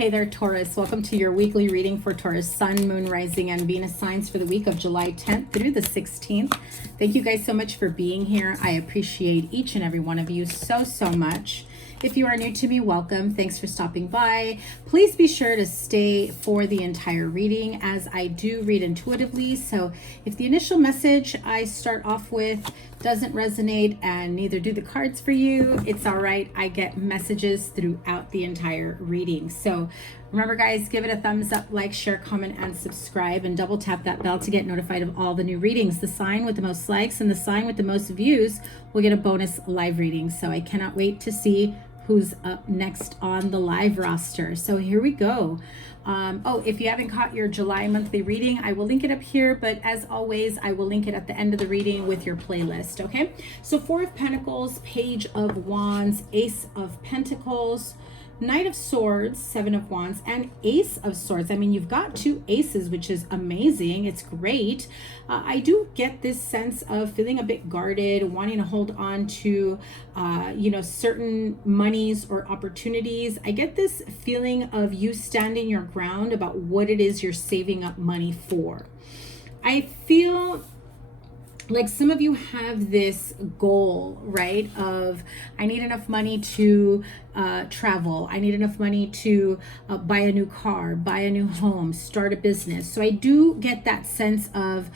Hey there, Taurus. Welcome to your weekly reading for Taurus Sun, Moon, Rising, and Venus signs for the week of July 10th through the 16th. Thank you guys so much for being here. I appreciate each and every one of you so much. If you are new to me, welcome. Thanks for stopping by. Please be sure to stay for the entire reading as I do read intuitively. So if the initial message I start off with doesn't resonate and neither do the cards for you, it's all right. I get messages throughout the entire reading. So remember, guys, give it a thumbs up, like, share, comment, and subscribe, and double tap that bell to get notified of all the new readings. The sign with the most likes and the sign with the most views will get a bonus live reading. So I cannot wait to see who's up next on the live roster. So here we go. Oh, if you haven't caught your July monthly reading, I will link it up here, but as always, I will link it at the end of the reading with your playlist, okay? So Four of Pentacles, Page of Wands, Ace of Pentacles, Knight of Swords, Seven of Wands, and Ace of Swords. I mean, you've got two aces, which is amazing. It's great. I do get this sense of feeling a bit guarded, wanting to hold on to, certain monies or opportunities. I get this feeling of you standing your ground about what it is you're saving up money for. I feel like some of you have this goal, right? Of, I need enough money to travel. I need enough money to buy a new car, buy a new home, start a business. So I do get that sense of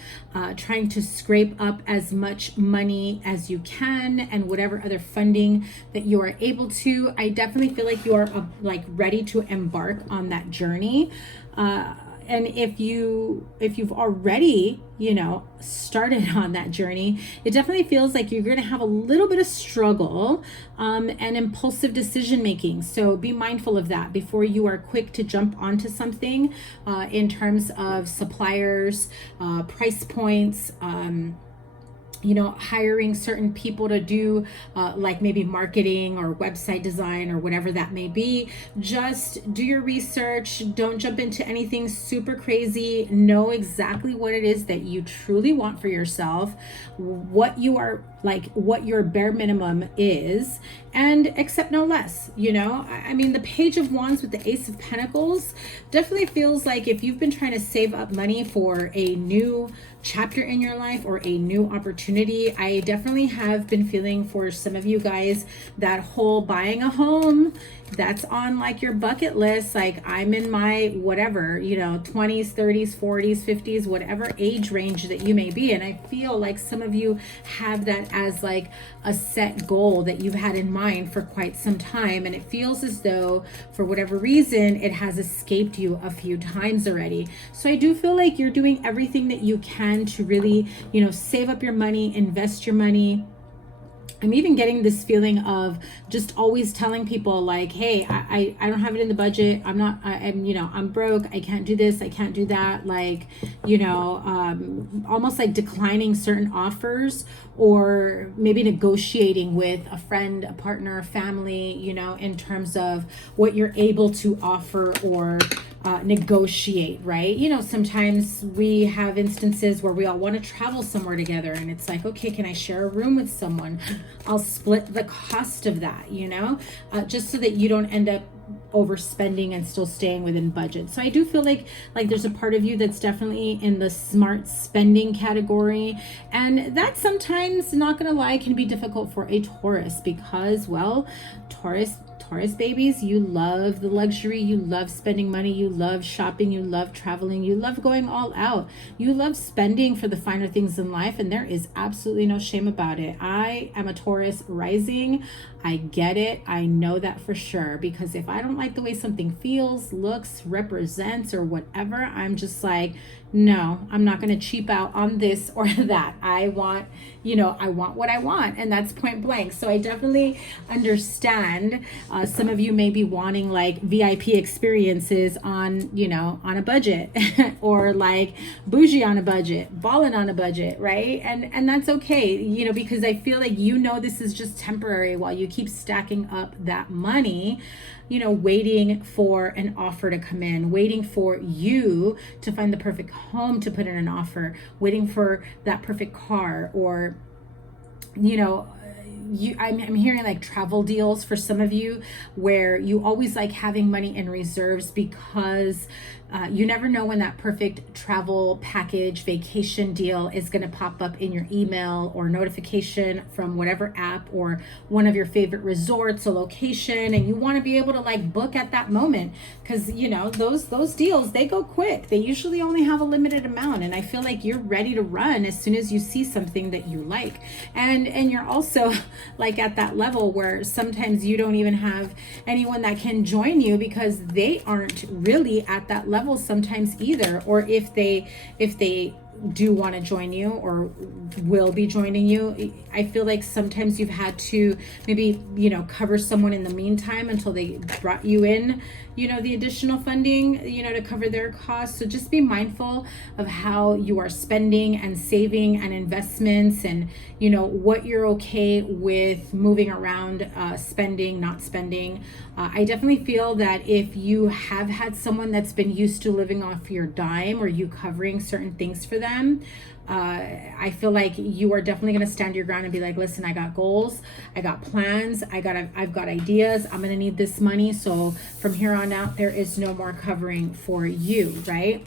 trying to scrape up as much money as you can and whatever other funding that you are able to. I definitely feel like you are ready to embark on that journey. And if you've already, started on that journey, it definitely feels like you're going to have a little bit of struggle and impulsive decision making. So be mindful of that before you are quick to jump onto something in terms of suppliers, price points, hiring certain people to do like maybe marketing or website design or whatever that may be. Just do your research. Don't jump into anything super crazy. Know exactly what it is that you truly want for yourself, what your bare minimum is, and accept no less. I mean, the Page of Wands with the Ace of Pentacles definitely feels like if you've been trying to save up money for a new chapter in your life or a new opportunity, I definitely have been feeling for some of you guys that whole buying a home that's on like your bucket list. Like, I'm in my whatever, 20s, 30s, 40s, 50s, whatever age range that you may be. And I feel like some of you have that as like a set goal that you've had in mind for quite some time. And it feels as though for whatever reason, it has escaped you a few times already. So I do feel like you're doing everything that you can to really, save up your money, invest your money. I'm even getting this feeling of just always telling people like, hey, I don't have it in the budget. I'm broke. I can't do this. I can't do that. Like, almost like declining certain offers or maybe negotiating with a friend, a partner, a family, in terms of what you're able to offer or negotiate, right? Sometimes we have instances where we all want to travel somewhere together and it's like, okay, can I share a room with someone? I'll split the cost of that, just so that you don't end up overspending and still staying within budget. So I do feel like there's a part of you that's definitely in the smart spending category, and that sometimes, not gonna lie, can be difficult for a Taurus because, well, Taurus babies, you love the luxury, you love spending money, you love shopping, you love traveling, you love going all out, you love spending for the finer things in life, and there is absolutely no shame about it. I am a Taurus rising. I get it. I know that for sure, because if I don't like the way something feels, looks, represents, or whatever, I'm just like, no, I'm not going to cheap out on this or that. I want what I want, and that's point blank. So I definitely understand some of you may be wanting like VIP experiences on a budget or like bougie on a budget, ballin' on a budget, right? And that's okay, because I feel like this is just temporary while you keep stacking up that money, waiting for an offer to come in, waiting for you to find the perfect home to put in an offer, waiting for that perfect car, or I'm hearing like travel deals for some of you, where you always like having money in reserves because you never know when that perfect travel package vacation deal is going to pop up in your email or notification from whatever app or one of your favorite resorts or location, and you want to be able to like book at that moment, because you know those deals, they go quick. They usually only have a limited amount, and I feel like you're ready to run as soon as you see something that you like. And you're also like at that level where sometimes you don't even have anyone that can join you because they aren't really at that level sometimes either, or if they do want to join you or will be joining you, I feel like sometimes you've had to maybe, you know, cover someone in the meantime until they brought you in, you know, the additional funding, you know, to cover their costs. So just be mindful of how you are spending and saving and investments, and you know what you're okay with moving around, spending, not spending. I definitely feel that if you have had someone that's been used to living off your dime, or you covering certain things for them, I feel like you are definitely going to stand your ground and be like, listen, I got goals, I got plans, I've got ideas, I'm going to need this money. So from here on out, there is no more covering for you, right?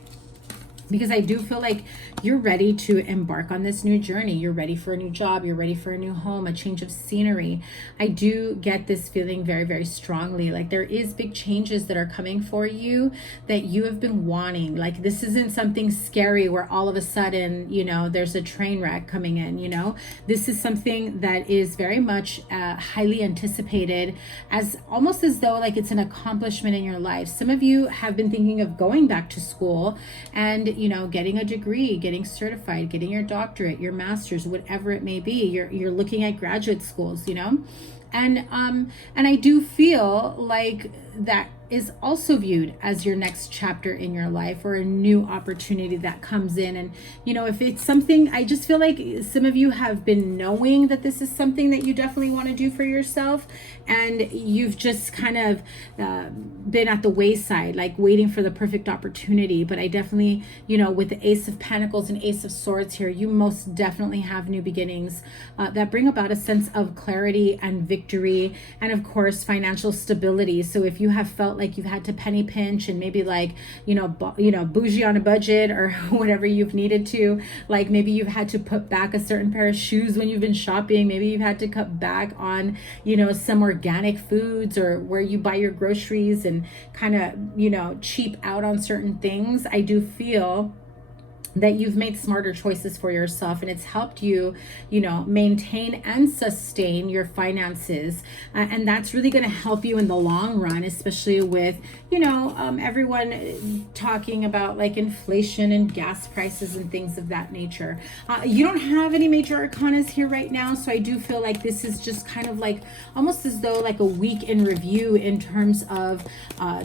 Because I do feel like you're ready to embark on this new journey. You're ready for a new job. You're ready for a new home, a change of scenery. I do get this feeling very, very strongly. Like there is big changes that are coming for you that you have been wanting. Like this isn't something scary where all of a sudden, you know, there's a train wreck coming in, you know. This is something that is very much highly anticipated, as almost as though like it's an accomplishment in your life. Some of you have been thinking of going back to school and, you know, getting a degree, getting certified, getting your doctorate, your master's, whatever it may be. You're looking at graduate schools, you know, and I do feel like that is also viewed as your next chapter in your life, or a new opportunity that comes in. And you know, if it's something, I just feel like some of you have been knowing that this is something that you definitely want to do for yourself, and you've just kind of been at the wayside, like waiting for the perfect opportunity. But I definitely, you know, with the Ace of Pentacles and Ace of Swords here, you most definitely have new beginnings that bring about a sense of clarity and victory, and of course financial stability. So if you have felt like you've had to penny pinch and maybe like, you know, bougie on a budget, or whatever you've needed to, like maybe you've had to put back a certain pair of shoes when you've been shopping, maybe you've had to cut back on, you know, some organic foods, or where you buy your groceries, and kind of, you know, cheap out on certain things. I do feel that you've made smarter choices for yourself, and it's helped you, you know, maintain and sustain your finances. And that's really going to help you in the long run, especially with, you know, everyone talking about like inflation and gas prices and things of that nature. You don't have any major arcanas here right now. So I do feel like this is just kind of like almost as though like a week in review in terms of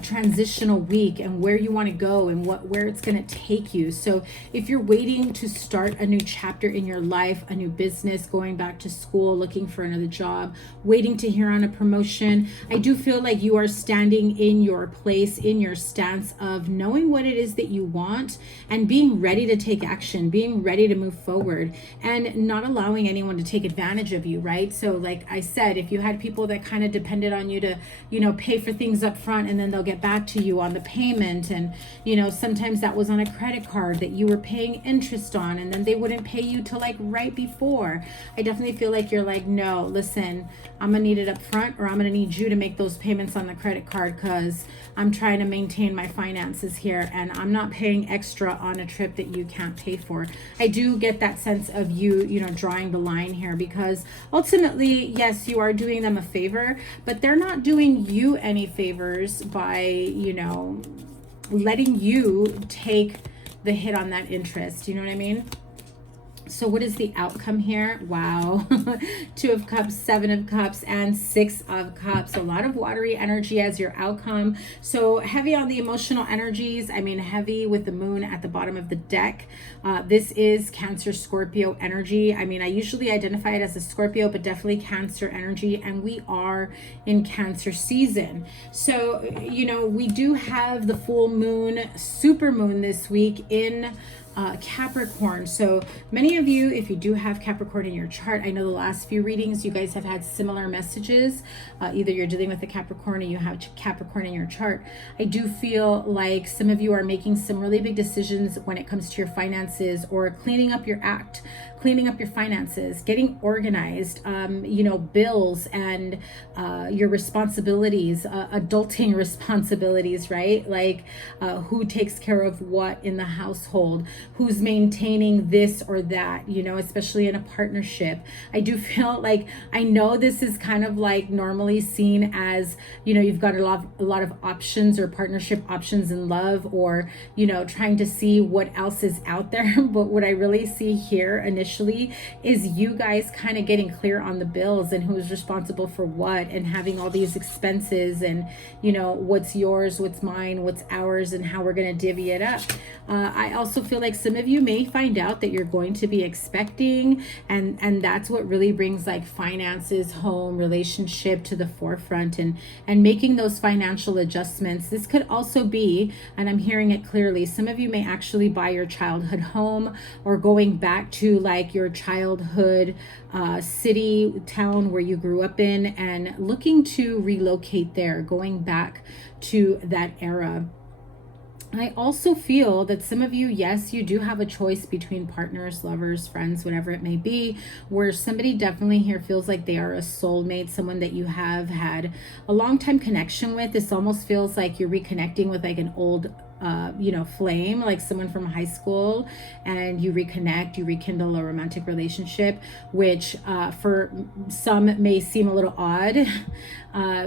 transitional week, and where you want to go and where it's going to take you. So if you're waiting to start a new chapter in your life, a new business, going back to school, looking for another job, waiting to hear on a promotion, I do feel like you are standing in your place, in your stance of knowing what it is that you want, and being ready to take action, being ready to move forward, and not allowing anyone to take advantage of you, right? So like I said, if you had people that kind of depended on you to, you know, pay for things up front, and then they'll get back to you on the payment, and, you know, sometimes that was on a credit card that you were paying interest on, and then they wouldn't pay you till like right before. I definitely feel like you're like, no, listen, I'm gonna need it up front, or I'm gonna need you to make those payments on the credit card, because I'm trying to maintain my finances here, and I'm not paying extra on a trip that you can't pay for. I do get that sense of you, you know, drawing the line here, because ultimately, yes, you are doing them a favor, but they're not doing you any favors by, you know, letting you take the hit on that interest. You know what I mean? So what is the outcome here? Wow. 2 of Cups, 7 of Cups, and 6 of Cups. A lot of watery energy as your outcome. So heavy on the emotional energies. I mean, heavy with the moon at the bottom of the deck. This is Cancer, Scorpio energy. I mean, I usually identify it as a Scorpio, but definitely Cancer energy. And we are in Cancer season. So, you know, we do have the full moon, super moon this week in Capricorn. So many of you, if you do have Capricorn in your chart, I know the last few readings you guys have had similar messages. Either you're dealing with a Capricorn or you have Capricorn in your chart. I do feel like some of you are making some really big decisions when it comes to your finances, or cleaning up your act, cleaning up your finances, getting organized, you know, bills and your responsibilities, adulting responsibilities, right? Like who takes care of what in the household, who's maintaining this or that, you know, especially in a partnership. I do feel like, I know this is kind of like normally seen as, you know, you've got a lot of options or partnership options in love, or, you know, trying to see what else is out there. But what I really see here initially is you guys kind of getting clear on the bills and who's responsible for what, and having all these expenses, and, you know, what's yours, what's mine, what's ours, and how we're going to divvy it up. I also feel like some of you may find out that you're going to be expecting, and that's what really brings like finances, home, relationship to the forefront, and making those financial adjustments. This could also be, and I'm hearing it clearly, some of you may actually buy your childhood home, or going back to like your childhood city, town where you grew up in, and looking to relocate there, going back to that era. I also feel that some of you, yes, you do have a choice between partners, lovers, friends, whatever it may be, where somebody definitely here feels like they are a soulmate, someone that you have had a long time connection with. This almost feels like you're reconnecting with like an old you know, flame, like someone from high school, and you reconnect, you rekindle a romantic relationship, which for some may seem a little odd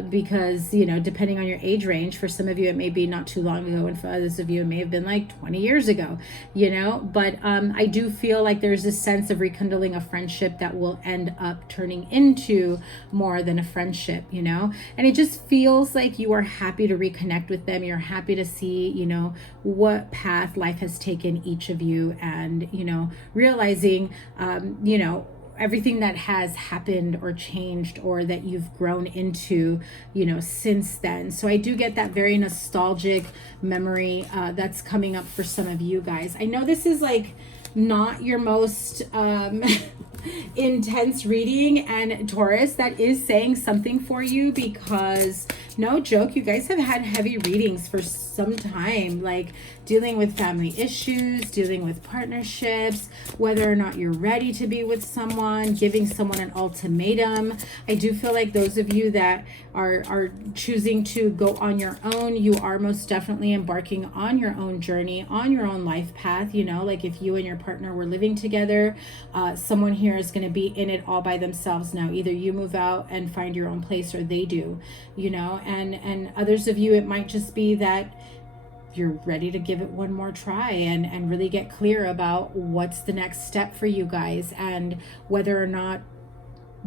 because, you know, depending on your age range, for some of you it may be not too long ago, and for others of you it may have been like 20 years ago, you know. But I do feel like there's this sense of rekindling a friendship that will end up turning into more than a friendship, you know. And it just feels like you are happy to reconnect with them. You're happy to see, you know, what path life has taken each of you, and, you know, realizing, you know, everything that has happened or changed, or that you've grown into, you know, since then. So I do get that very nostalgic memory that's coming up for some of you guys. I know this is like not your most intense reading, and Taurus, that is saying something for you, because no joke, you guys have had heavy readings for some time, like dealing with family issues, dealing with partnerships, whether or not you're ready to be with someone, giving someone an ultimatum. I do feel like those of you that are choosing to go on your own, you are most definitely embarking on your own journey, on your own life path. You know, like if you and your partner were living together, someone here is going to be in it all by themselves now. Either you move out and find your own place, or they do, you know. And others of you, it might just be that you're ready to give it one more try, and really get clear about what's the next step for you guys, and whether or not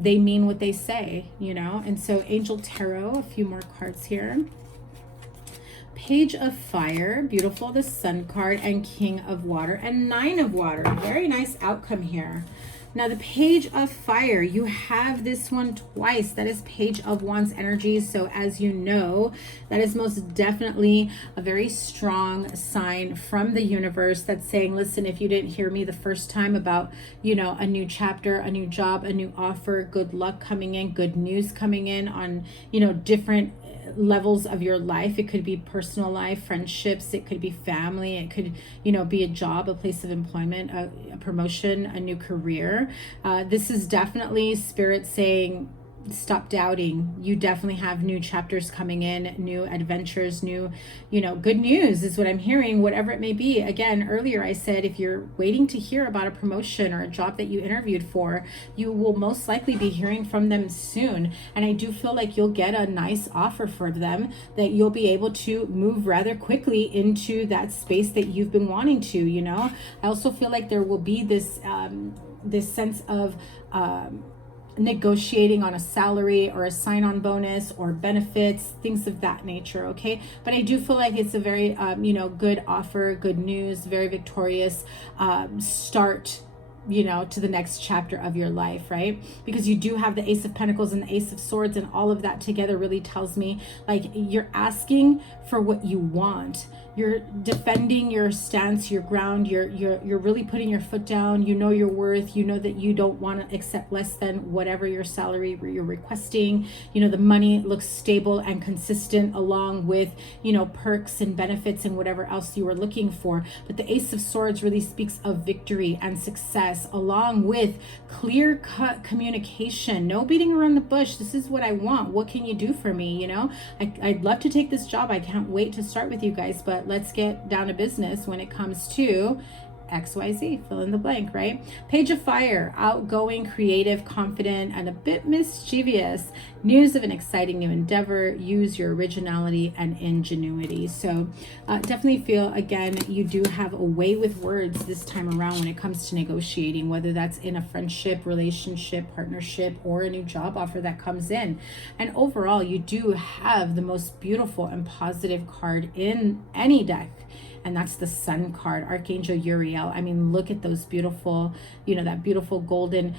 they mean what they say, you know. And so Angel Tarot, a few more cards here. Page of Fire, beautiful, the Sun card, and King of Water, and Nine of Water. Very nice outcome here. Now the Page of Fire, you have this one twice. That is Page of Wands energy. So as you know, that is most definitely a very strong sign from the universe that's saying, listen, if you didn't hear me the first time about, you know, a new chapter, a new job, a new offer, good luck coming in, good news coming in on, you know, different levels of your life. It could be personal life, friendships, it could be family, it could, you know, be a job, a place of employment, a promotion, a new career. This is definitely Spirit saying, stop doubting. You definitely have new chapters coming in, new adventures, new, you know, good news is what I'm hearing, whatever it may be. Again, earlier I said, if you're waiting to hear about a promotion or a job that you interviewed for, you will most likely be hearing from them soon. And I do feel like you'll get a nice offer for them, that you'll be able to move rather quickly into that space that you've been wanting to, you know. I also feel like there will be this this sense of negotiating on a salary or a sign-on bonus or benefits, things of that nature. Okay, but I do feel like it's a very you know, good offer, good news, very victorious start you know, to the next chapter of your life, right? Because you do have the Ace of Pentacles and the Ace of Swords, and all of that together really tells me like you're asking for what you want. You're defending your stance, your ground. You're really putting your foot down. You know your worth. You know that you don't want to accept less than whatever your salary you're requesting. You know, the money looks stable and consistent along with, you know, perks and benefits and whatever else you were looking for. But the Ace of Swords really speaks of victory and success along with clear-cut communication. No beating around the bush. This is what I want. What can you do for me? You know, I'd love to take this job. I can't wait to start with you guys, but let's get down to business when it comes to XYZ, fill in the blank, right? Page of Fire, outgoing, creative, confident, and a bit mischievous. News of an exciting new endeavor. Use your originality and ingenuity. So definitely feel, again, you do have a way with words this time around when it comes to negotiating, whether that's in a friendship, relationship, partnership, or a new job offer that comes in. And overall, you do have the most beautiful and positive card in any deck. And that's the Sun card, Archangel Uriel. I mean, look at those beautiful, you know, that beautiful golden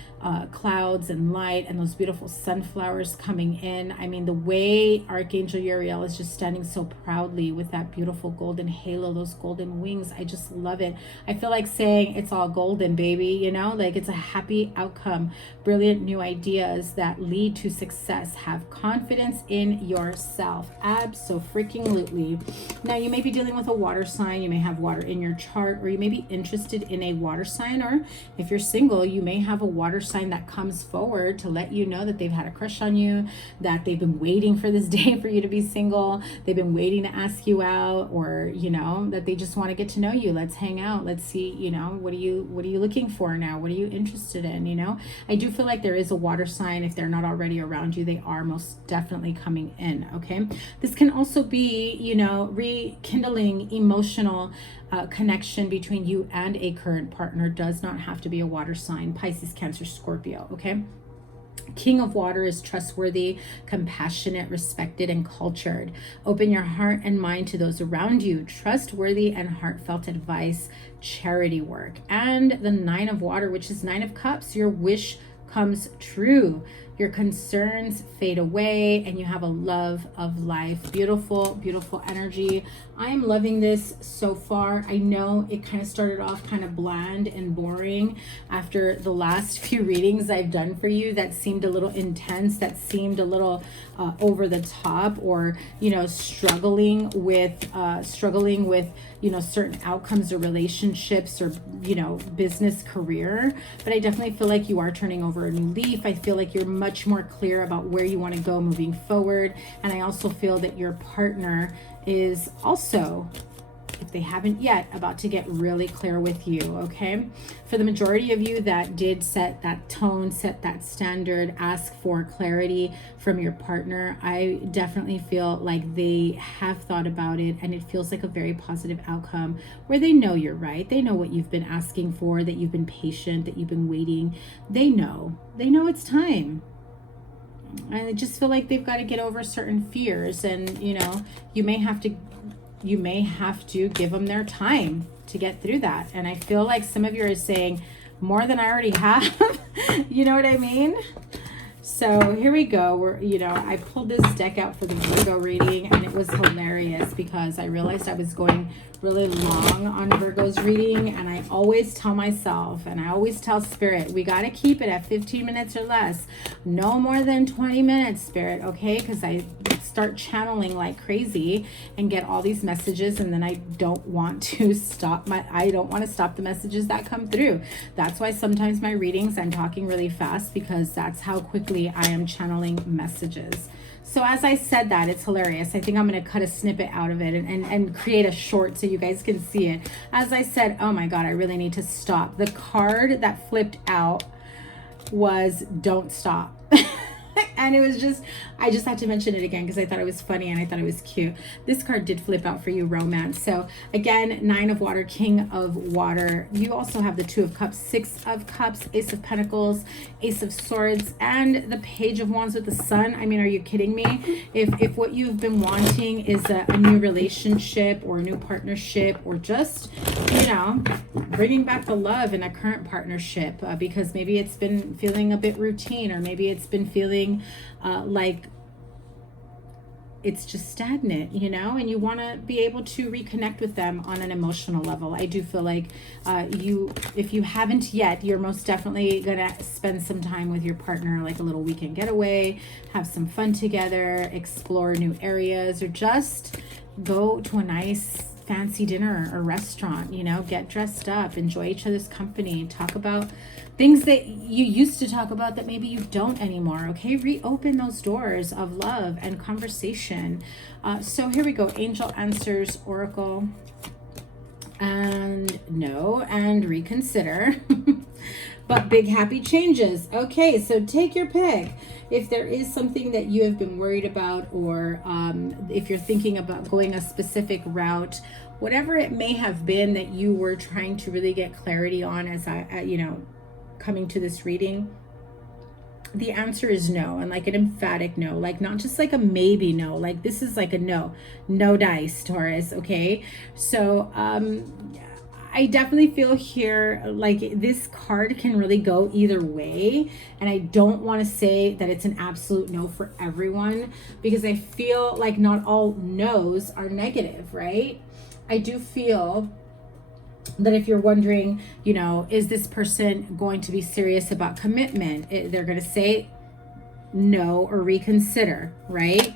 clouds and light and those beautiful sunflowers coming in. I mean, the way Archangel Uriel is just standing so proudly with that beautiful golden halo, those golden wings. I just love it. I feel like saying it's all golden, baby, you know, like it's a happy outcome, brilliant new ideas that lead to success. Have confidence in yourself. Abso-freaking-lutely. Now, you may be dealing with a water sign. You may have water in your chart, or you may be interested in a water sign, or if you're single, you may have a water sign that comes forward to let you know that they've had a crush on you, that they've been waiting for this day for you to be single, they've been waiting to ask you out, or you know, that they just want to get to know you. Let's hang out, let's see, you know, what are you looking for now, what are you interested in? You know, I do feel like there is a water sign. If they're not already around you, they are most definitely coming in. Okay, this can also be, you know, rekindling emotional connection between you and a current partner. Does not have to be a water sign. Pisces, Cancer, Scorpio. Okay, King of Water is trustworthy, compassionate, respected, and cultured. Open your heart and mind to those around you. Trustworthy and heartfelt advice, charity work. And the Nine of Water, which is Nine of Cups, your wish comes true. Your concerns fade away and you have a love of life. Beautiful, beautiful energy. I am loving this so far. I know it kind of started off kind of bland and boring after the last few readings I've done for you that seemed a little intense, that seemed a little over the top, or, you know, struggling with, you know, certain outcomes or relationships or, you know, business, career. But I definitely feel like you are turning over a new leaf. I feel like you're much more clear about where you want to go moving forward. And I also feel that your partner is also, if they haven't yet, about to get really clear with you. Okay, for the majority of you that did set that tone, set that standard, ask for clarity from your partner, I definitely feel like they have thought about it, and it feels like a very positive outcome where they know you're right. They know what you've been asking for, that you've been patient, that you've been waiting. They know it's time. I just feel like they've got to get over certain fears, and you know, you may have to give them their time to get through that. And I feel like some of you are saying more than I already have. You know what I mean? So here we go. I pulled this deck out for the Virgo reading, and it was hilarious because I realized I was going really long on Virgo's reading, and I always tell myself, and I always tell Spirit, we got to keep it at 15 minutes or less. No more than 20 minutes, Spirit, okay? Because I start channeling like crazy and get all these messages, and then I don't want to stop the messages that come through. That's why sometimes my readings I'm talking really fast, because that's how quickly I am channeling messages. So as I said that, it's hilarious. I think I'm going to cut a snippet out of it and create a short so you guys can see it. As I said, oh my God, I really need to stop. The card that flipped out was don't stop. And it was just, I just had to mention it again because I thought it was funny and I thought it was cute. This card did flip out for you, romance. So again, 9 of water, king of water. You also have the 2 of cups, 6 of cups, ace of pentacles, ace of swords, and the page of wands with the sun. I mean, are you kidding me? If what you've been wanting is a new relationship or a new partnership, or just, you know, bringing back the love in a current partnership, because maybe it's been feeling a bit routine, or maybe it's been feeling like it's just stagnant, you know, and you want to be able to reconnect with them on an emotional level. I do feel like if you haven't yet, you're most definitely gonna spend some time with your partner, like a little weekend getaway, have some fun together, explore new areas, or just go to a nice fancy dinner or restaurant, you know, get dressed up, enjoy each other's company, talk about things that you used to talk about that maybe you don't anymore. Okay, reopen those doors of love and conversation. So here we go, angel answers, oracle, and no, and reconsider. But big happy changes. Okay, so take your pick. If there is something that you have been worried about, or if you're thinking about going a specific route, whatever it may have been that you were trying to really get clarity on as you know, coming to this reading, the answer is no, and like an emphatic no, like not just like a maybe no, like this is like a no dice, Taurus. Okay, so I definitely feel here like this card can really go either way, and I don't want to say that it's an absolute no for everyone, because I feel like not all no's are negative, right? I do feel that if you're wondering, you know, is this person going to be serious about commitment? They're going to say no or reconsider, right?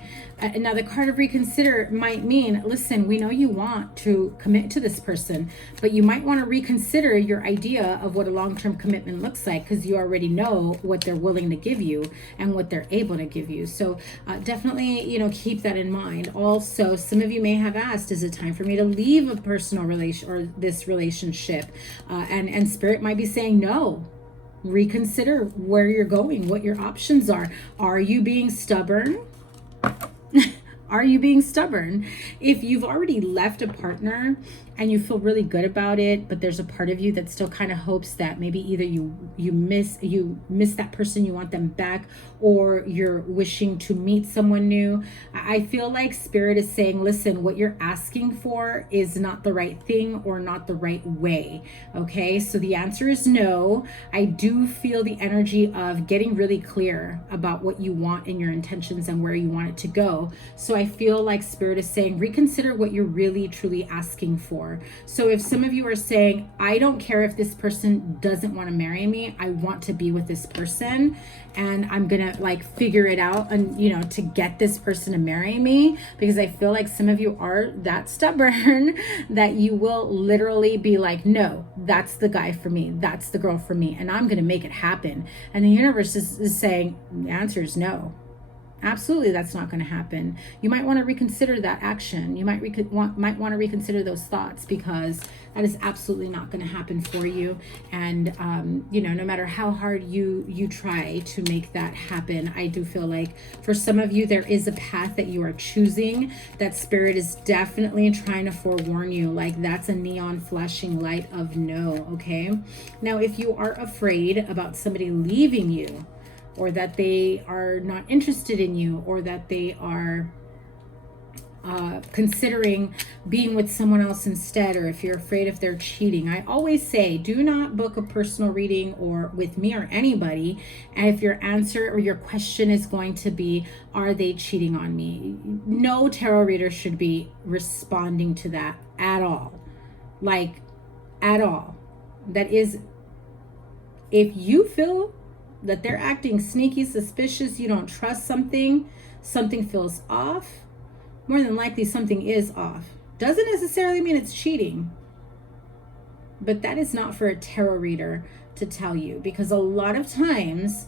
Now the card of reconsider might mean, listen, we know you want to commit to this person, but you might want to reconsider your idea of what a long-term commitment looks like, because you already know what they're willing to give you and what they're able to give you. So definitely, you know, keep that in mind. Also, some of you may have asked, is it time for me to leave a personal relation or this relationship? And Spirit might be saying no. Reconsider where you're going, what your options are. Are you being stubborn? Are you being stubborn? If you've already left a partner and you feel really good about it, but there's a part of you that still kind of hopes that maybe either you miss that person, you want them back, or you're wishing to meet someone new, I feel like Spirit is saying, listen, what you're asking for is not the right thing or not the right way. Okay, so the answer is no. I do feel the energy of getting really clear about what you want and your intentions and where you want it to go. So I feel like Spirit is saying, reconsider what you're really truly asking for. So if some of you are saying, I don't care if this person doesn't want to marry me, I want to be with this person, and I'm gonna like figure it out, and you know, to get this person to marry me, because I feel like some of you are that stubborn that you will literally be like, no, that's the guy for me, that's the girl for me, and I'm gonna make it happen. And the universe is saying the answer is no. Absolutely, that's not going to happen. You might want to reconsider that action. You might want to reconsider those thoughts, because that is absolutely not going to happen for you. And you know, no matter how hard you try to make that happen, I do feel like for some of you there is a path that you are choosing that Spirit is definitely trying to forewarn you. Like that's a neon flashing light of no. Okay. Now, if you are afraid about somebody leaving you, or that they are not interested in you, or that they are considering being with someone else instead, or if you're afraid if they're cheating, I always say, do not book a personal reading or with me or anybody and if your answer or your question is going to be, are they cheating on me? No tarot reader should be responding to that at all. Like, at all. That is, if you feel that they're acting sneaky, suspicious, you don't trust something feels off, more than likely something is off. Doesn't necessarily mean it's cheating, but that is not for a tarot reader to tell you, because a lot of times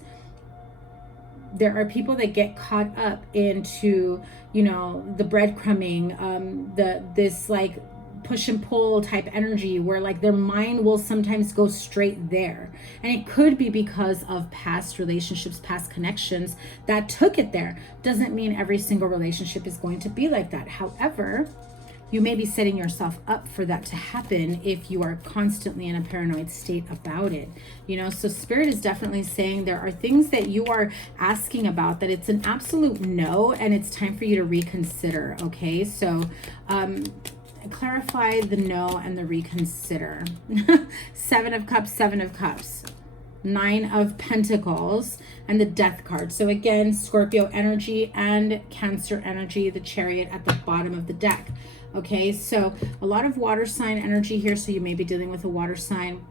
there are people that get caught up into, you know, the breadcrumbing, this like push and pull type energy where like their mind will sometimes go straight there. And it could be because of past relationships, past connections that took it there. Doesn't mean every single relationship is going to be like that. However, you may be setting yourself up for that to happen if you are constantly in a paranoid state about it. You know, so Spirit is definitely saying there are things that you are asking about that it's an absolute no, and it's time for you to reconsider. Okay, so clarify the no and the reconsider. 7 of Cups, 7 of Cups. 9 of Pentacles and the Death card. So again, Scorpio energy and Cancer energy, the Chariot at the bottom of the deck. Okay, so a lot of water sign energy here. So you may be dealing with a water sign.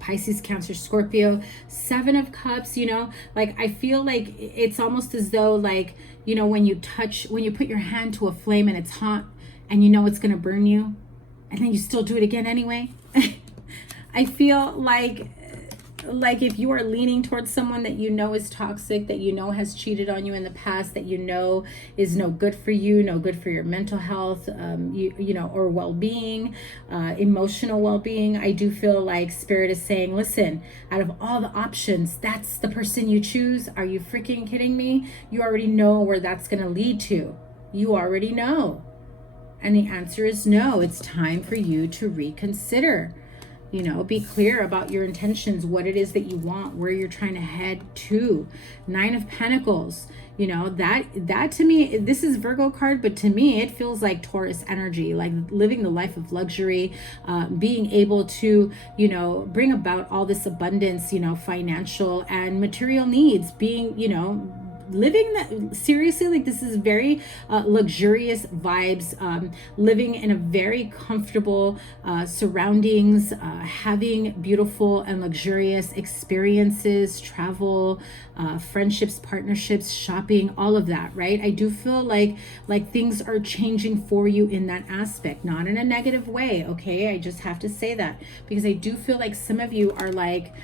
Pisces, Cancer, Scorpio. 7 of Cups, you know, like I feel like it's almost as though like, you know, when you put your hand to a flame and it's hot and you know it's going to burn you and then you still do it again anyway. I feel like if you are leaning towards someone that you know is toxic, that you know has cheated on you in the past, that you know is no good for you, no good for your mental health, you know, or well-being, emotional well-being, I do feel like Spirit is saying, listen, out of all the options, that's the person you choose. Are you freaking kidding me? You already know where that's going to lead to. You already know. And the answer is no. It's time for you to reconsider. You know, be clear about your intentions, what it is that you want, where you're trying to head to. 9 of Pentacles, you know, that to me, this is Virgo card, but to me, it feels like Taurus energy, like living the life of luxury, being able to, you know, bring about all this abundance, you know, financial and material needs, being, you know, living that seriously, like this is very luxurious vibes, living in a very comfortable surroundings, having beautiful and luxurious experiences, travel, friendships, partnerships, shopping, all of that, right? I do feel like things are changing for you in that aspect, not in a negative way. Okay, I just have to say that because I do feel like some of you are like,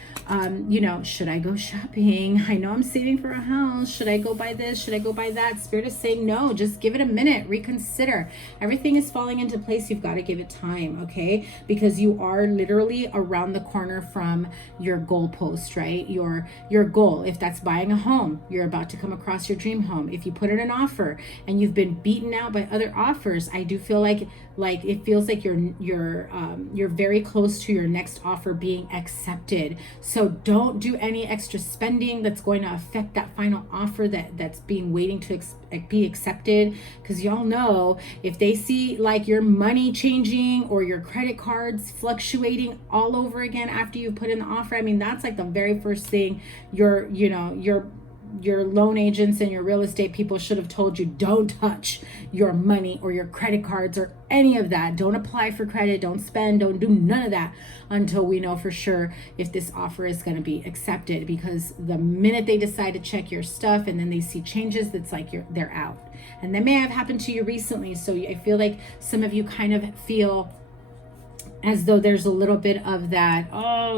you know, should I go shopping? I know I'm saving for a house. Should I go buy this? Should I go buy that? Spirit is saying no, just give it a minute, reconsider. Everything is falling into place. You've got to give it time, okay? Because you are literally around the corner from your goalpost, right? Your goal. If that's buying a home, you're about to come across your dream home. If you put in an offer and you've been beaten out by other offers, I do feel like it feels like you're very close to your next offer being accepted. So don't do any extra spending that's going to affect that final offer that's being waiting to be accepted, because y'all know if they see like your money changing or your credit cards fluctuating all over again after you put in the offer, I mean, that's like the very first thing your loan agents and your real estate people should have told you. Don't touch your money or your credit cards or any of that. Don't apply for credit, don't spend, don't do none of that until we know for sure if this offer is going to be accepted, because the minute they decide to check your stuff and then they see changes, that's like they're out. And that may have happened to you recently, so I feel like some of you kind of feel as though there's a little bit of that,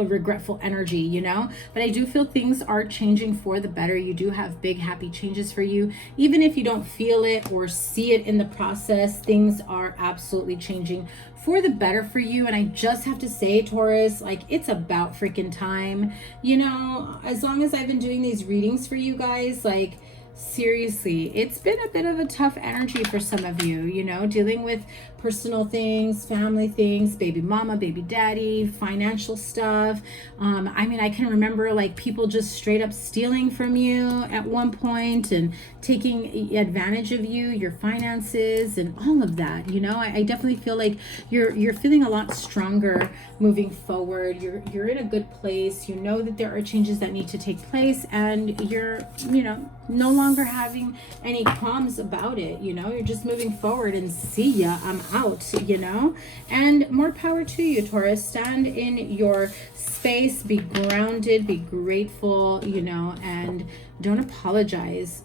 regretful energy, you know? But I do feel things are changing for the better. You do have big, happy changes for you. Even if you don't feel it or see it in the process, things are absolutely changing for the better for you. And I just have to say, Taurus, like, it's about freaking time. You know, as long as I've been doing these readings for you guys, like, seriously, it's been a bit of a tough energy for some of you, you know, dealing with personal things, family things, baby mama, baby daddy, financial stuff. I mean, I can remember like people just straight up stealing from you at one point and taking advantage of you, your finances and all of that. You know, I definitely feel like you're feeling a lot stronger moving forward. You're in a good place. You know that there are changes that need to take place, and you're, you know, no longer having any qualms about it. You know, you're just moving forward and see ya, I'm out, you know. And more power to you, Taurus. Stand in your space, be grounded, be grateful, you know, and don't apologize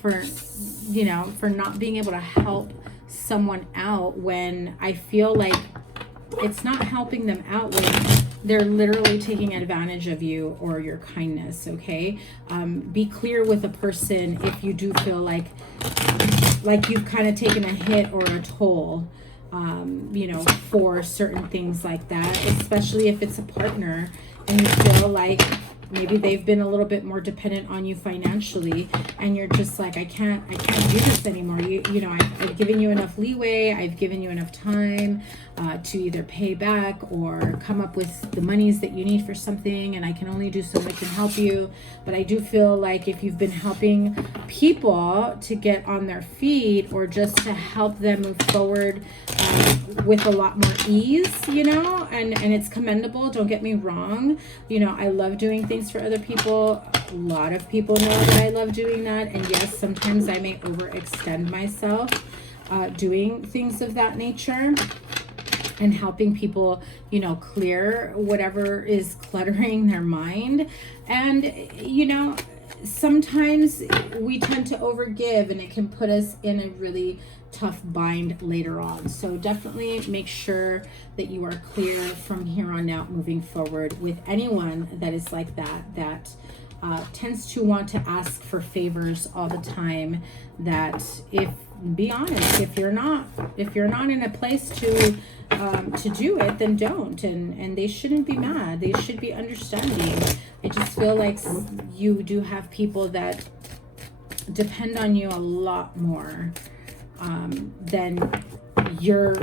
for, you know, for not being able to help someone out when I feel like it's not helping them out when they're literally taking advantage of you or your kindness, okay? Be clear with a person if you do feel like you've kind of taken a hit or a toll you know, for certain things like that, especially if it's a partner and you feel like maybe they've been a little bit more dependent on you financially, and you're just like, I can't do this anymore. You know, I've given you enough leeway, I've given you enough time to either pay back or come up with the monies that you need for something, and I can only do so much and help you. But I do feel like if you've been helping people to get on their feet, or just to help them move forward with a lot more ease, you know, and it's commendable, don't get me wrong. You know, I love doing things for other people. A lot of people know that I love doing that, and yes, sometimes I may overextend myself doing things of that nature and helping people, you know, clear whatever is cluttering their mind. And you know, sometimes we tend to overgive, and it can put us in a really tough bind later on. So definitely make sure that you are clear from here on out moving forward with anyone that is like that tends to want to ask for favors all the time. That, if, be honest, if you're not in a place to do it, then don't, and they shouldn't be mad. They should be understanding. I just feel like you do have people that depend on you a lot more than you're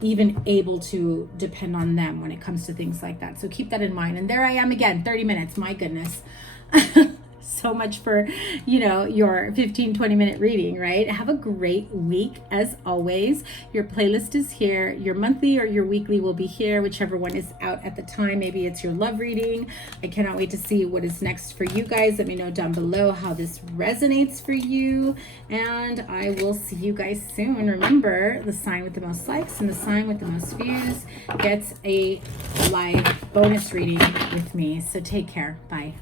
even able to depend on them when it comes to things like that. So keep that in mind. And there I am again, 30 minutes, my goodness. So much for, you know, your 15-20 minute reading, right? Have a great week as always. Your playlist is here. Your monthly or your weekly will be here, whichever one is out at the time. Maybe it's your love reading. I cannot wait to see what is next for you guys. Let me know down below how this resonates for you, and I will see you guys soon. Remember, the sign with the most likes and the sign with the most views gets a live bonus reading with me. So take care. Bye.